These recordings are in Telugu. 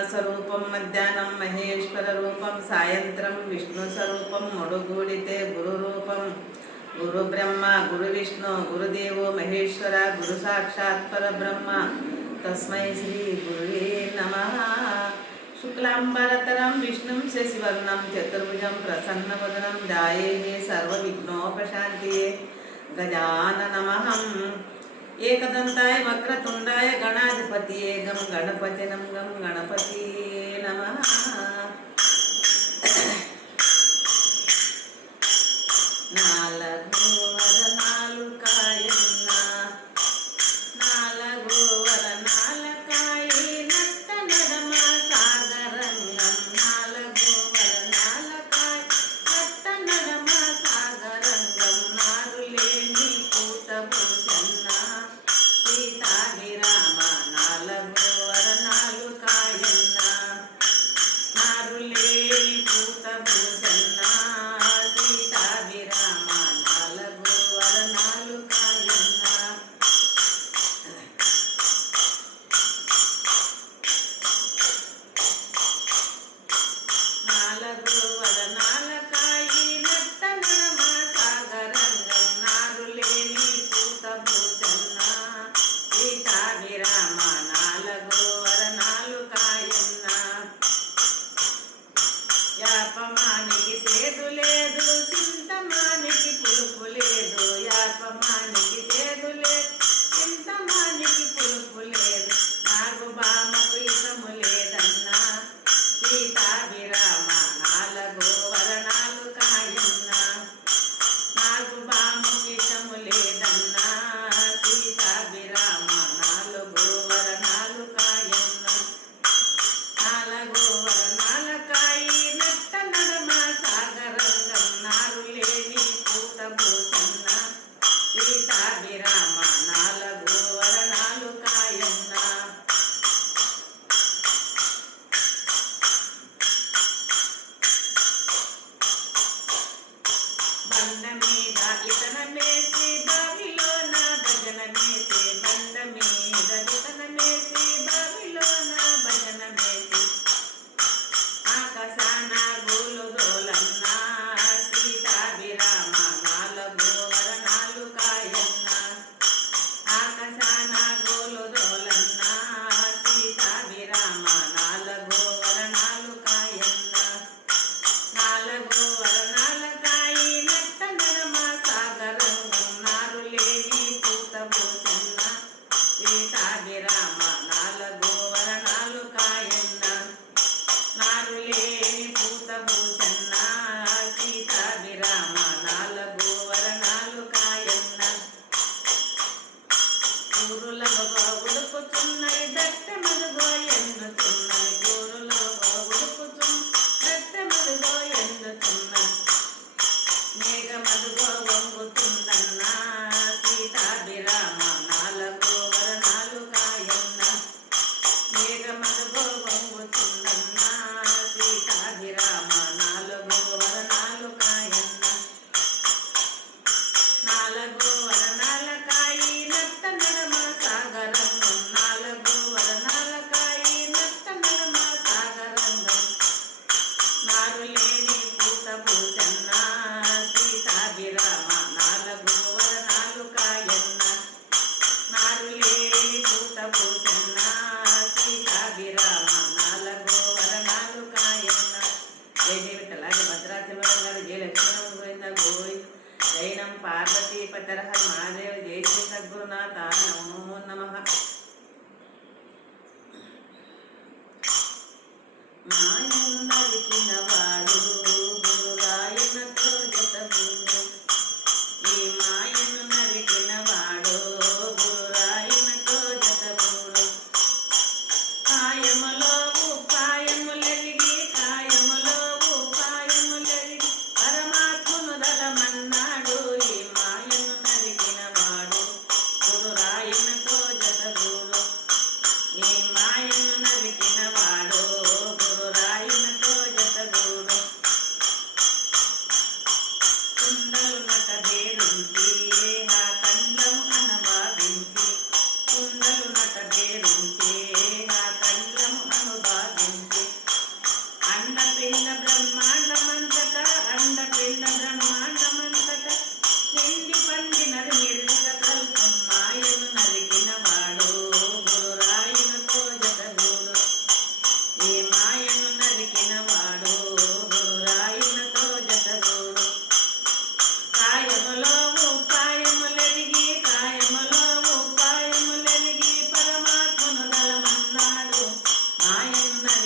బ్రహ్మస్వరూపం మధ్యాహ్నం మహేశ్వర రూపం సాయంత్రం విష్ణు స్వరూపం మొడుగూడితే గురు రూపం గురు బ్రహ్మ గురు విష్ణు గురుదేవో మహేశ్వర గురు సాక్షాత్ పరబ్రహ్మ తస్మై శ్రీ గురువే నమః. శుక్లాంబరతరం విష్ణుం శశివర్ణం చతుర్భుజం ప్రసన్నవదనం ధ్యాయేహే సర్వవిఘ్నోపశాంతియే. గజాననమహం ఏకదంతాయ వక్రతుండాయ గణాధిపతియే గం గణపతినం గం గణపతియే నమః. నాలుగు వరనాలు కాయన్న నాలుగు వరనాల కాయి నట్ట నడమ సాగరంగం నాలుగు వరనాల కాయి నట్ట నడమ సాగరంగం నారులేని పూత భూషన్న సీతాభిరామ నాలుగు వరనాలు కాయన్న నారులేని పూత భూషన్న సీతాభిరామ నాలుగు వరనాలు కాయన్న. నాలుగు వరనాల కాయి నట్ట నడమ సాగరంగం నారులేని పూత భూషన్న సీతాభిరామ నాలుగు వరనాలు కాయన్న. యాపమానికి సేదు లేదు చింతమానికి పులుపు లేదు యాపమానికి సేదు లేదు చింతమానికి పులుపు లేదు నాగు బామకు ఇసము లేదన్నా సీతాభిరామ నాలుగు వరనాలు కాయన్న నాగు బామకు ఇసము లేదన్నా సీతాభిరామ నాలుగు వరనాలు కాయన్న. నాలుగు వరనాల కాయి నట్ట నడమ సాగరంగం నారులేని పూత భూషన్న సీతాభిరామ నాలుగు వరనాలు కాయన్న. బండ మీద ఇతన మేసి బావిలోన భజన మేసి బండ మీద ఇతన మేసి బావిలోన భజన మేసి ఆకాశాన గోలుదోలన్న సీతాభిరామ నాలుగు వరనాలు కాయన్న ఆకాశాన గోలుదోలన్న సీతాభిరామ నాలుగు వరనాలు కాయన్న. నాలుగు వరనాల కాయి నట్ట నడమ సాగరంగం నారులేని పూత భూషన్న సీతాభిరామ నాలుగు వరనాలు కాయన్న నారులేని పూత భూషన్న సీతాభిరామ నాలుగు వరనాలు కాయన్న. ఊరులలో ఉడుకుతున్నది దట్టె మరుగో ఎన్నుతున్నది ఊరులో దట్టె మరుగో ఎన్నుతున్నది మేఘ మరుగో వంగుతుందన్న సీతాభిరామ నాలుగు వరనాలు కాయన్న మేఘ మరుగో వంగుతుందన్న సీతాభిరామ నాలుగు వరనాలు కాయన్న. నాలుగు వరనాల కాయి నట్ట నడమ సాగరంగం నాలుగు వరనాల కాయి నట్ట నడమ సాగరంగం నారులేని పూత భూషన్న సీతాభిరామ నాలుగు వరనాలు కాయన్న నారులేని పూత భూషన్న సీతాభిరామ నాలుగు వరనాలు కాయన్న. జయ జయ విఠల జయ భద్రాచలం గారు జయ లక్ష్మణ గోవింద గోవింద జైనం పార్వతీ పతరహ మహాదేవ జయ శ్రీ సద్గురునాథ నమో నమః. మాయను నరికిన వాడు గురురాయనతో జతగూడు ఈ మాయను నరికిన వాడు గురురాయనతో జతగూడు కాయములో ఉపాయములెరిగి కాయములో ఉపాయములెరిగి పరమాత్మను దళమన్నాడు ఈ మాయను నరికిన వాడు గురురాయనతో జతగూడు ఈ మాయను నరికిన వాడు గురురాయనతో జతగూడు.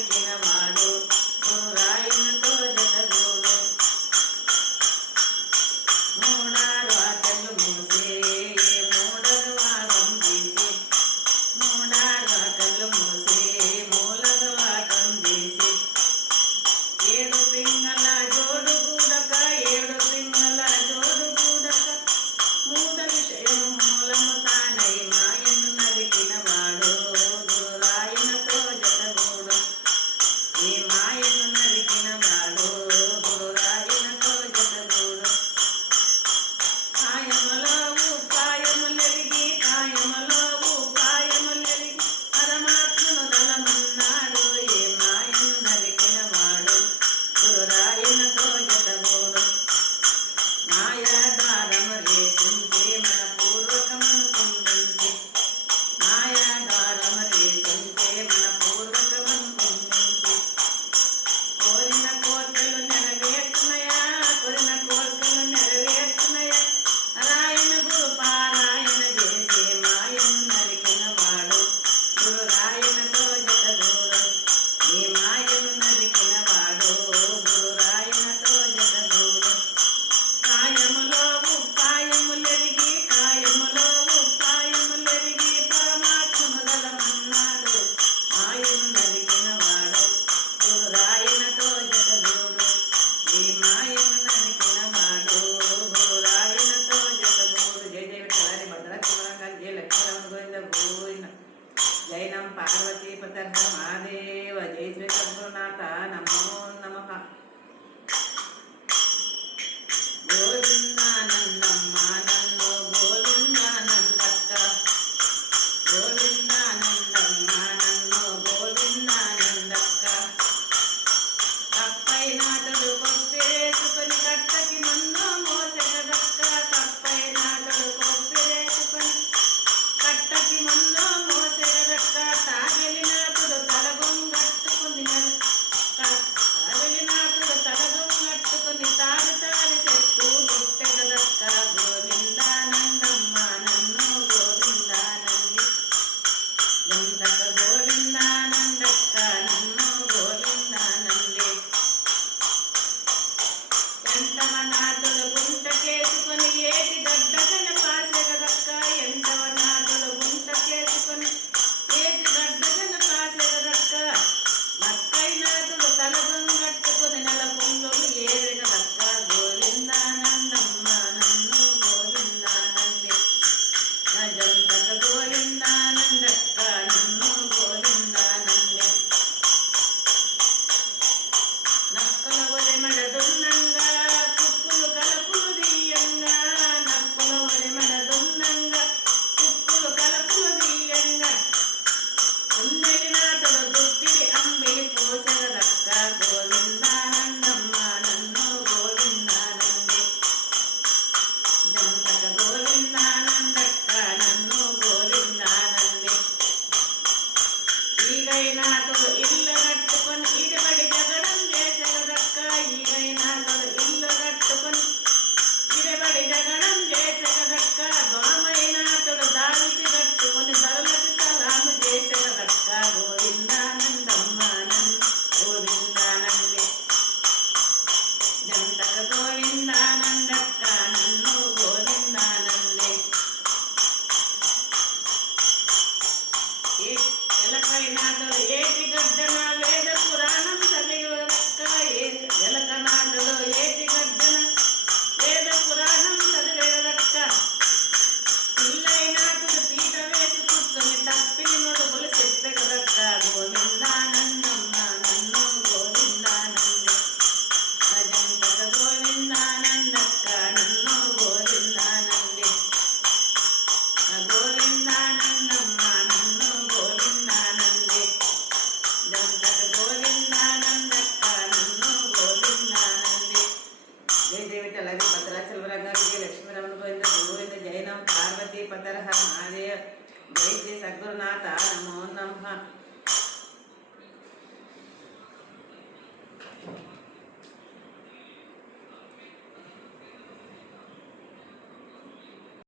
నరికిన వాడు గురురాయునితో జతగూడు మూడారు ఆటలు మూసే మూడరు వాగం తీసి మూడారు ఆటలు మూసే మూలగ వాటం తీసి ఏడు పింగళ జోడు కూడక ఏడు పింగళ జోడు కూడక మూడ విషయము మూలము తానై మాయను నరికిన వాడు గురురాయునితో జతగూడు ఈ మాయను నరికిన వాడు గురురాయునితో జతగూడు కాయములో ఉపాయములెరిగి కాయములో ఉపాయములెరిగి పరమాత్మను దళమన్నాడు ఏ మాయను నరికిన వాడు గురురాయునితో జతగూడు మాయా ద్వారము రేసించే మన పూర్వకమనుకుండించి మాయా ద్వారము రేసించే మన పూర్వకమనుకుండించి కోరిన కోర్కెలు నెరవేర్చునయా కోరిన కోర్కెలు నెరవేర్చునయా నారాయణ గురు పారాయణ చేసే మాయను నరికిన వాడు గురురాయునితో జతగూడు ఈ మాయను నరికిన వాడు గురురాయునితో జతగూడు కాయములో ఉపాయములెరిగి కాయములో ఉపాయములెరిగి పరమాత్మను దళమన్నాడు మాయను నరికిన వాడు గురురాయునితో జతగూడు ఈ మాయను నరికిన వాడు గురురాయునితో జతగూడు జయ జయ విఠలారి భద్రాచలంగా జయ లక్ష్మీరామ గోవింద గోవింద జైనం పార్వతీపతర్హ మహాదేవ జయ శ్రీ సద్గురునాథ నమో నమః గోవిందానందమ్మ నన్ను గోవిందానందక్క గోవిందానందమ్మ నన్ను గోవిందానందక్క కప్పై నాటుడు కొప్పిరేసుకొని కట్టకి నన్ను మోసెగదక్క కప్పై నాటుడు కొప్పిరేసుకొని కట్టకి నన్ను మోసెగదక్క తాగెలినాటుడు తలగొంగట్టుకుని తాగెలినాటుడు తలగొంగట్టుకుని తారి తారి చెట్టు గుట్టెగదక్క గోవిందానందమ్మ నన్ను గోవిందానంది ఎంతక గోవిందానందక్క నన్ను గోవిందానంది ఎంతవ నాటుడు గుంటకేసుకొని ఏటి గడ్డకన పాసెగదక్క ఎంతవ నాటుడు గుంటకేసుకొని ఏటి గడ్డకన పాసెగదక్క నక్కై నాటుడు తలగొంగట్టుకుని నెల పొంగులు ఏరెగదక్క గోవిందానందమ్మ నన్ను గోవిందానంది నజంతక గోవిందానందక్క నన్ను గోవిందానంది నక్కల ఒరెమడదున్నంగా కుక్కులు కలపులు దీయంగా నక్కుల ఒరెమడదున్నంగా కుక్కులు కలపులు దీయంగా ఉన్నది నాతడు దుప్పిడి అంబిలి పోసగదక్క గోవిందానందమ్మ నన్ను గోవిందానంది జంతక గోవిందానందక్క నన్ను గోవిందానంది ఈగై నాతడు ఇల్లు కట్టుకొని ఇడిబడి జగడం చేసగదక్క ఈగై నాతడు ఇల్లు కట్టుకొని ఇడిబడి జగడం చేసగదక్క దొరమై నాతడు దావిటి కట్టుకొని ధరలకి సలాము చేసగదక్క గోవిందానందమ్మ నన్ను గోవిందానంది జంతక గోవిందానందక్క నన్ను గోవిందానంది ఎలకై నాతడు ఏటి గడ్డన వేద పురాణం చదివదక్క ఎలక నాతడు ఏటి గడ్డన వేద పురాణం చదివేదక్క పిల్లై నాతడు పీట వేసి కూర్చొని తప్పిని నుడుగులు చెప్పెగదక్క గోవిందానందమ్మ నన్ను గోవిందానంది అజంతక గోవిందానందక్క నన్ను గోవిందానంది గోవిందానందమ్మ నన్ను గోవిందానంది జంతక గోవిందానందక్క నన్ను గోవిందానంది జయ జయ విఠలారి భద్రాచలంగా విజయ లక్ష్మీరమణ గోవింద గోవింద జైనం పార్వతీపతర్హ మహాదేవ జయ శ్రీ సద్గురునాథ నమో నమః